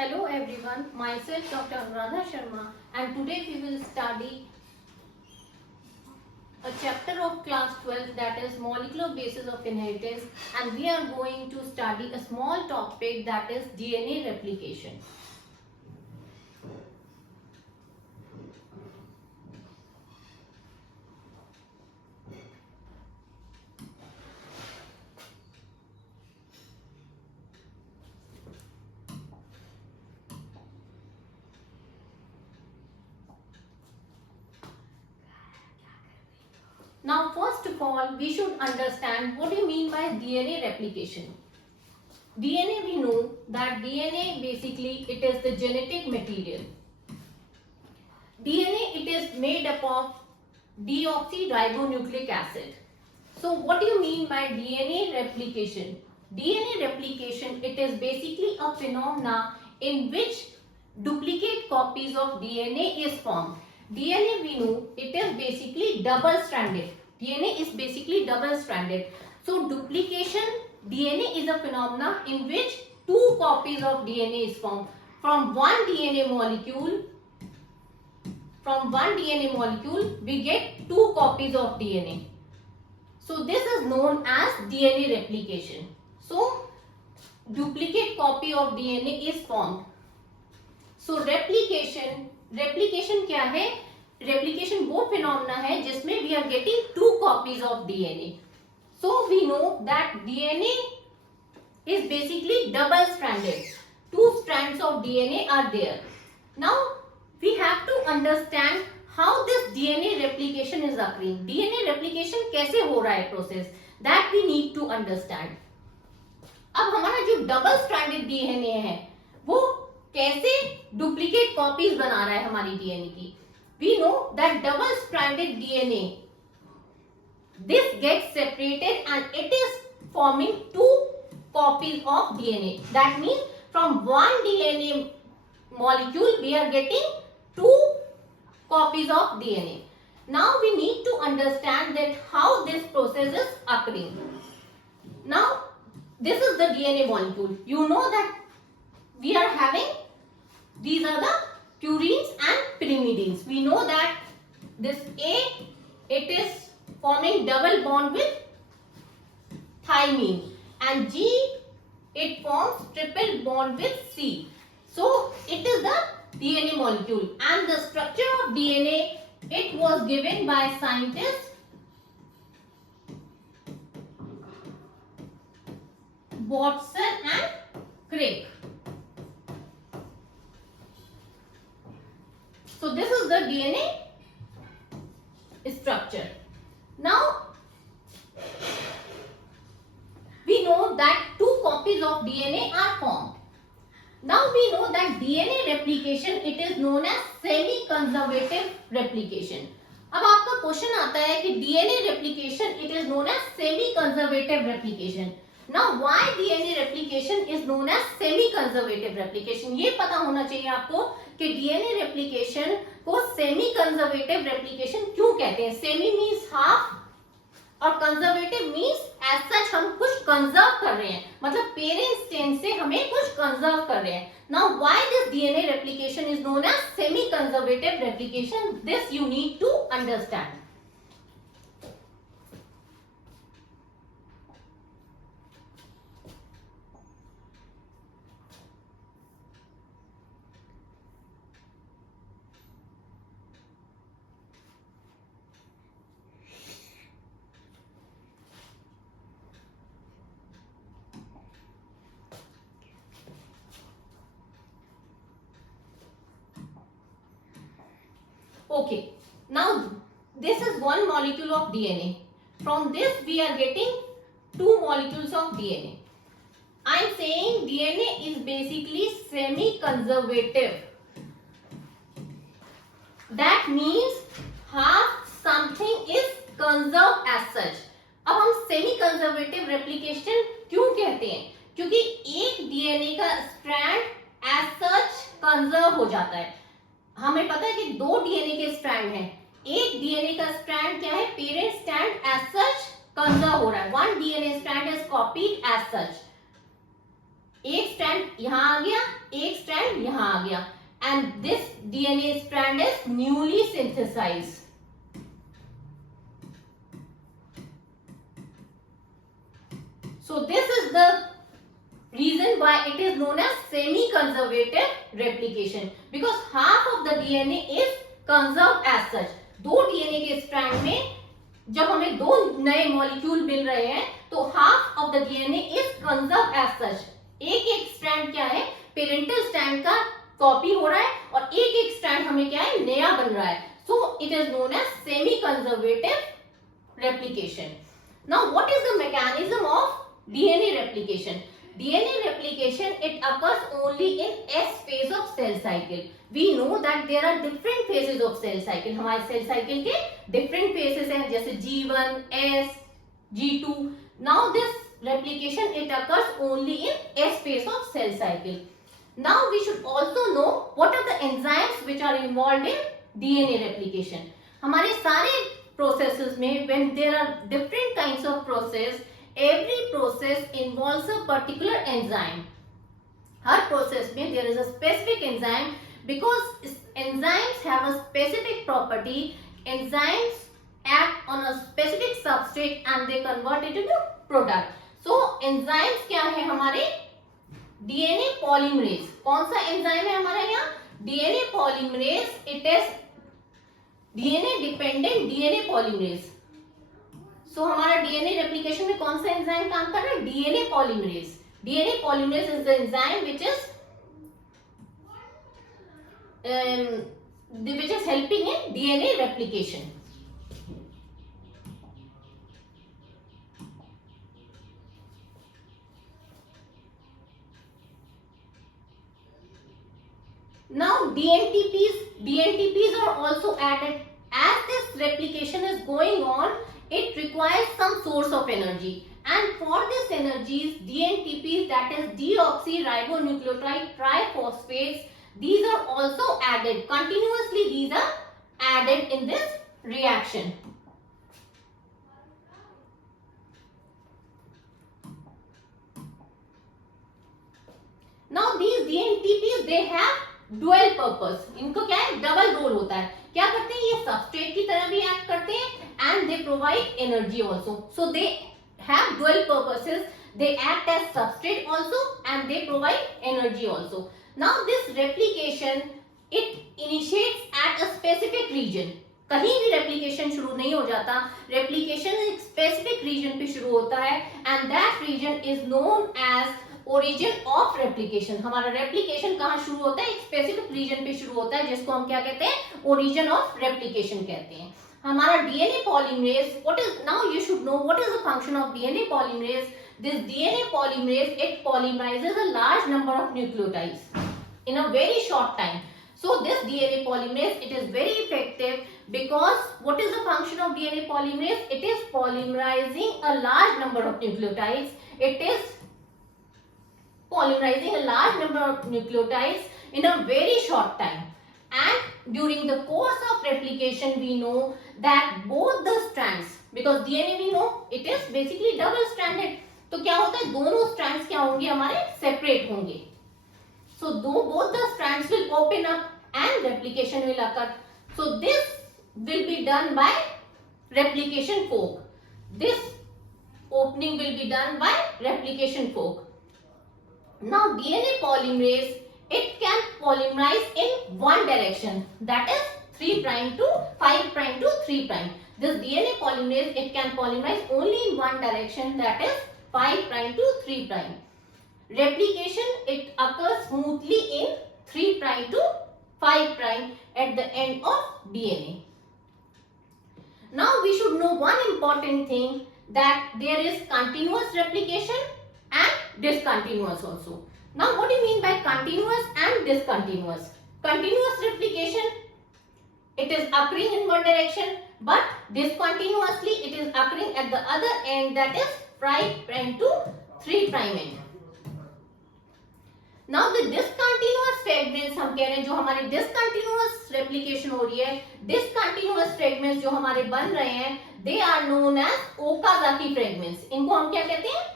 Hello everyone, myself Dr. Anuradha Sharma and today we will study a chapter of class 12 that is molecular basis of inheritance, and we are going to study a small topic that is DNA replication. Now first of all we should understand what do you mean by DNA replication. DNA, we know that DNA basically it is the genetic material. DNA, it is made up of deoxyribonucleic acid. So what do you mean by DNA replication? DNA replication, it is basically a phenomena in which duplicate copies of DNA is formed. DNA, we know it is basically double stranded. DNA is basically double stranded. So duplication DNA is a phenomena in which two copies of DNA is formed. From one DNA molecule we get two copies of DNA. So this is known as DNA replication. So duplicate copy of DNA is formed. So replication क्या है? Replication वो phenomena है जिसमें we are getting two copies of DNA. So we know that DNA is basically double stranded. Two strands of DNA are there. Now we have to understand how this DNA replication is occurring. DNA replication कैसे हो रहा है process? That we need to understand. अब हमारा जो double stranded DNA है वो कैसे डुप्लीकेट कॉपीज बना रहा है हमारी DNA की? We know that double stranded DNA, this gets separated and it is forming two copies of DNA. That means from one DNA molecule we are getting two copies of DNA. Now we need to understand that how this process is occurring. Now this is the DNA molecule. You know that we are having, these are the purines and pyrimidines. We know that this A, it is forming double bond with thymine, and G, it forms triple bond with C. So it is the DNA molecule, and the structure of DNA, it was given by scientists Watson and Crick. So this is the DNA structure. Now we know that two copies of DNA are formed. Now we know that DNA replication, it is known as semi-conservative replication. अब आपका question आता है कि DNA replication, it is known as semi-conservative replication. Now why DNA replication is known as semi-conservative replication? ये पता होना चाहिए आपको कि DNA replication को semi-conservative replication क्यों कहते हैं? Semi means half और कंजर्वेटिव मीन्स एज सच हम कुछ कंजर्व कर रहे हैं, मतलब पेरेंट स्टेज से हमें कुछ कंजर्व कर रहे हैं. Now why this DNA replication is known as semi conservative replication, this you need to understand. Okay, now this is one molecule of DNA. From this we are getting two molecules of DNA. I am saying DNA is basically semi-conservative. That means half something is conserved as such. अब हम semi conservative replication क्यों कहते हैं? क्योंकि एक DNA का strand as such conserve हो जाता है. हमें पता है कि दो डीएनए के स्ट्रैंड हैं. एक डीएनए का स्ट्रैंड क्या है? Parent strand as such conserve हो रहा है. One DNA strand is copied as such. एक स्ट्रैंड यहां आ गया, एक स्ट्रैंड यहाँ आ गया and this DNA strand is newly synthesised. So this is the reason why it is known as semi-conservative replication, because half of the DNA is conserved as such. दो DNA के strand में जब हमें दो नए मॉलिक्यूल मिल रहे हैं तो half of the DNA is conserve as such. एक एक स्ट्रैंड क्या है, पेरेंटल स्ट्रैंड का कॉपी हो रहा है और एक एक स्ट्रैंड हमें क्या है, नया बन रहा है. So it is known as semi conservative replication. Now what is the mechanism of DNA replication? DNA replication, it occurs only in S phase of cell cycle. We know that there are different phases of cell cycle. हमारे cell cycle के different phases हैं, जैसे G1, S, G2. Now this replication, it occurs only in S phase of cell cycle. Now we should also know what are the enzymes which are involved in DNA replication. हमारे सारे processes में when there are different kinds of process, every process involves a particular enzyme. Her process में there is a specific enzyme, because enzymes have a specific property. Enzymes act on a specific substrate and they convert it into product. So enzymes क्या है हमारे, DNA polymerase. कौन सा enzyme है हमारा यहाँ, DNA polymerase. It is DNA dependent DNA polymerase. सो हमारा DNA replication में कौन सा एंजाइम काम कर रहा है, DNA polymerase. DNA polymerase is the enzyme which is helping in DNA replication. Now dNTPs are also added. As this replication is going on, it requires some source of energy, and for this energies, DNTPs, that is deoxyribonucleotide triphosphates, these are also added continuously. These are added in this reaction. Now these DNTPs, they have dual purpose. इनको क्या है, double role होता है. क्या करते हैं, ये substrate की तरह भी एक्ट करते हैं and they provide energy also. So they have dual purposes. They act as substrate also and they provide energy also. Now this replication, it initiates at a specific region. कहीं भी replication शुरू नहीं हो जाता. Replication एक specific region पे शुरू होता है and that region is known as origin of replication. हमारा replication कहाँ शुरू होता है, एक specific region पे शुरू होता है जिसको हम क्या कहते हैं, origin of replication कहते हैं. हमारा DNA polymerase, what is, now you should know what is the function of DNA polymerase. This DNA polymerase, it polymerizes a large number of nucleotides in a very short time. So this DNA polymerase, it is very effective because what is the function of DNA polymerase? It is polymerizing a large number of nucleotides. It is polymerizing a large number of nucleotides in a very short time. And during the course of replication, we know that both the strands, because DNA we know it is basically double stranded, तो क्या होता है, दोनों strands क्या होंगे हमारे, separate होंगे. So both the strands will open up and replication will occur. So this will be done by replication fork. This opening will be done by replication fork. Now DNA polymerase, it can polymerize in one direction, that is 3' to 5' to 3'. This DNA polymerase, it can polymerize only in one direction, that is 5' to 3'. Replication, it occurs smoothly in 3' to 5' at the end of DNA. Now we should know one important thing, that there is continuous replication and discontinuous also. Now what do you mean by continuous and discontinuous? Continuous replication, it is occurring in one direction, but discontinuously it is occurring at the other end, that is 5' to 3' end. Now the discontinuous fragments हम कह रहे हैं, जो हमारे discontinuous replication हो रही है, discontinuous fragments जो हमारे बन रहे हैं, they are known as Okazaki fragments. इनको हम क्या कहते हैं,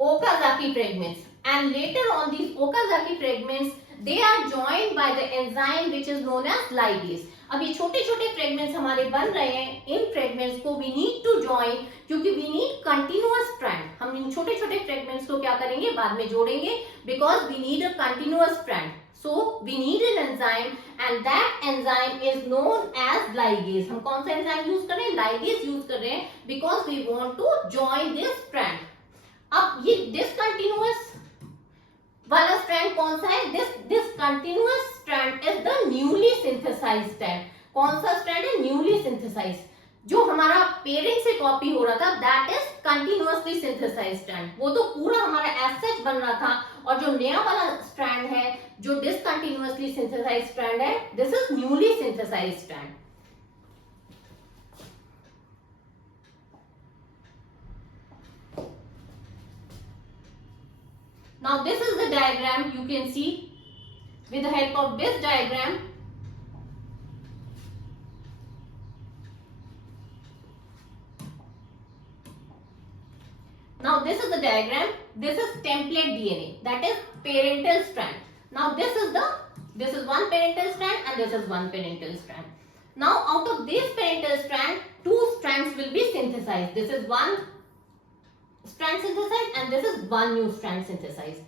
Okazaki fragments. and later on these Okazaki fragments they are joined by the enzyme which is known as ligase. अब ये छोटे छोटे फ्रेगमेंट्स हमारे बन रहे हैं, इन फ्रेगमेंट्स को वी नीड टू ज्वाइन क्योंकि वी नीड कंटिन्यूअस स्ट्रैंड. हम इन छोटे छोटे फ्रेगमेंट्स को क्या करेंगे, बाद में जोड़ेंगे, because we need a continuous strand. So we need an enzyme and that enzyme is known as ligase. हम कौन सा एंजाइम यूज कर रहे हैं, ligase यूज कर रहे हैं because we want to join this strand. अब ये discontinuous वाला स्ट्रैंड कौन सा है, this continuous strand is the newly synthesized strand. कौन सा स्ट्रैंड है, न्यूली सिंथेसाइज्ड. जो हमारा पेरेंट से कॉपी हो रहा था that is continuously synthesised strand. वो तो पूरा हमारा एज सच बन रहा था, और जो नया वाला स्ट्रैंड है जो डिसकंटिन्यूअसली सिंथेसाइज्ड स्ट्रैंड है, this is newly synthesised strand. Now this is the diagram. You can see with the help of this diagram now this is the diagram. This is template DNA, that is parental strand. Now this is one parental strand and this is one parental strand. Now out of this parental strand two strands will be synthesized. This is one strand synthesized and this is one new strand synthesized.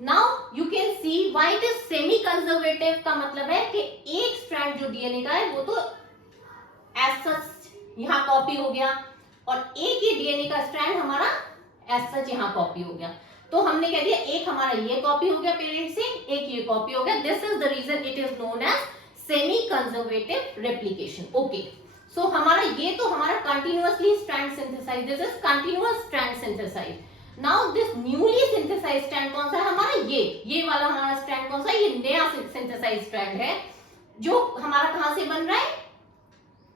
Now you can see why it is semi conservative. का मतलब है कि एक strand जो DNA का है वो तो एज सच यहाँ कॉपी हो गया, और एक ही डीएनए का स्ट्रैंड हमारा एज सच यहाँ कॉपी हो गया. तो हमने कह दिया एक हमारा ये कॉपी हो गया पेरेंट से, एक ये कॉपी हो गया. This is the reason it is known as semi conservative replication. Okay, so हमारा ये तो हमारा continuously strand synthesize, this is continuous strand synthesize. Now this newly synthesize strand कौन सा है हमारा, ये वाला हमारा स्ट्रैंड कौन सा है, ये नया सिंथेसाइज स्ट्रैंड है जो हमारा कहां से बन रहा है,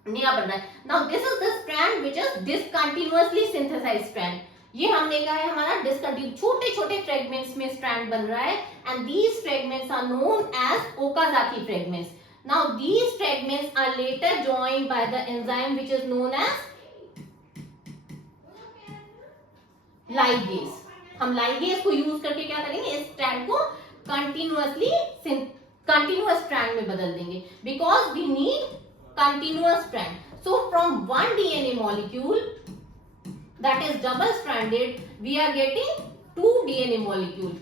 नया बन रहा है. Now this is the strand which is discontinuously synthesize strand. ये हमने कहा है हमारा डिसकंटिन्यू, छोटे छोटे फ्रेगमेंट्स में स्ट्रैंड बन रहा है, and these fragments are known as Okazaki fragments. Now these fragments are later joined by the enzyme which is known as ligase. हम ligase को यूज करके क्या करेंगे, इस स्ट्रैंड को कंटिन्यूअस स्ट्रैंड में बदल देंगे, because we need continuous strand. So from one DNA molecule that is double stranded we are getting two DNA molecule.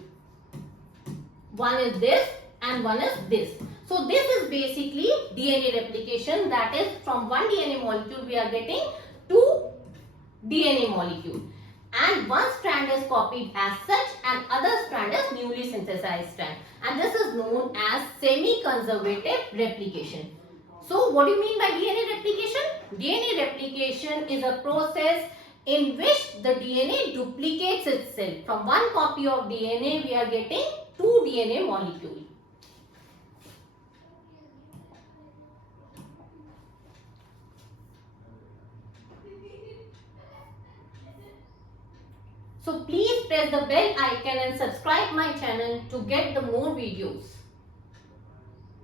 One is this and one is this. So this is basically DNA replication, that is from one DNA molecule we are getting two DNA molecule, and one strand is copied as such and other strand is newly synthesized strand, and this is known as semi-conservative replication. So what do you mean by DNA replication? DNA replication is a process in which the DNA duplicates itself. From one copy of DNA we are getting two DNA molecule. So please press the bell icon and subscribe my channel to get the more videos.